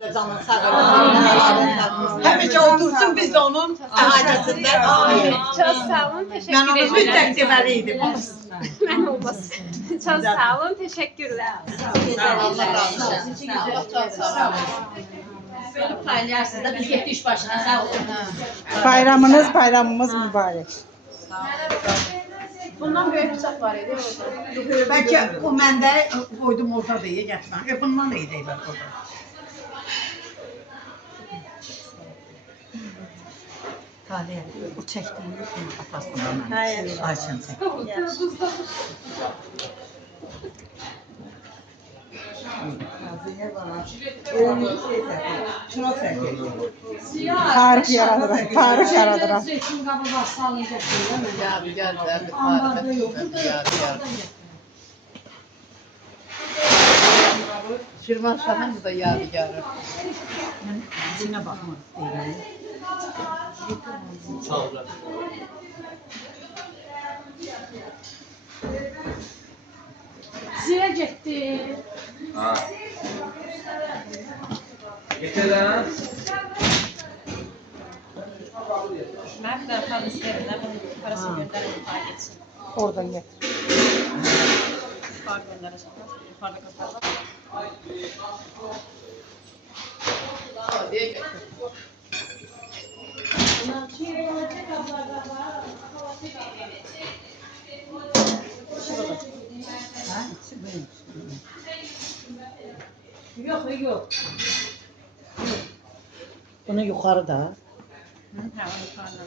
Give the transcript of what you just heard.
Canın sağ olsun. Həmişə otursun biz də onun ailəsində. Çok sağ olun, teşekkür Mən onu ederim. mütləq deməliydim. Ben olmasın. Çok sağ olun, teşekkürler. Böyle paylayarsınız da biz getdik iş başına sağ olun. Bayramımız mübarek. Bundan büyük bıçak var idi. Bəlkə o məndə qoydum orada deyə getməm. Bundan iyi deyil orada. Talih, o çəkdiyini atasından. Hayır. Ayşən çək. Tarih yaradıram, tarih yaradıram. Şirvanşah'ın da yadigarı. İçinə baxmaq istəyirəm. Sağ ol. Zirə getdi. Ha. Yeter ha. Ben de parası verirler, parasını gönderelim para geçsin. Oradan getir. Para göndereceğim. Yukarıda kapalı. Yox. Bunu yuxarıda. Ha, yukarıda.